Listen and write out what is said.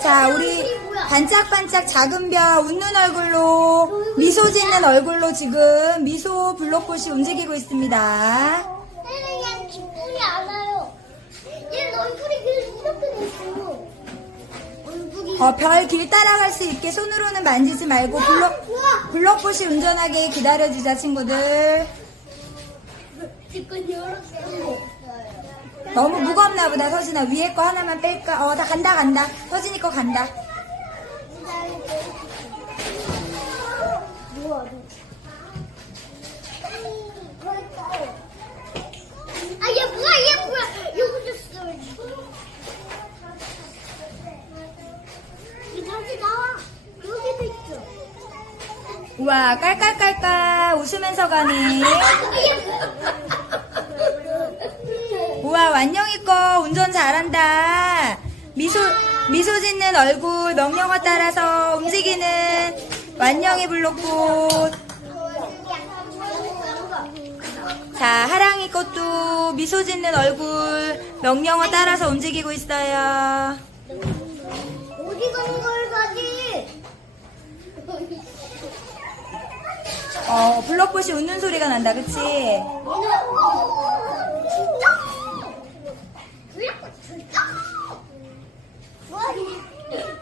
자, 우리 반짝반짝 작은 별 웃는 얼굴로 미소 짓는 얼굴로 지금 미소 블록꽃이 움직이고 있습니다. 얘는 그냥 기분이 않아요. 얘는 얼굴이 이렇게 됐어. 얼굴이. 어, 별 길 따라갈 수 있게 손으로는 만지지 말고 블록, 블록꽃이 운전하게 기다려주자, 친구들. 너무 무겁나 보다, 서진아. 위에 거 하나만 뺄까? 어, 다 간다, 간다. 서진이 거 간다. 뭐야, 아, 얘 뭐야, 얘 뭐야. 여기 줬어. 이 다시 나와. 여기도 있어. 우와, 깔깔깔깔 웃으면서 가네. 우와, 완영이 거 운전 잘한다. 미소, 미소 짓는 얼굴, 명령어 따라서 움직이는 완영이 블록꽃. 자, 하랑이 것도 미소 짓는 얼굴, 명령어 따라서 움직이고 있어요. 어디 가는 걸 가지? 어, 블록꽃이 웃는 소리가 난다, 그치? 얘는 Yeah.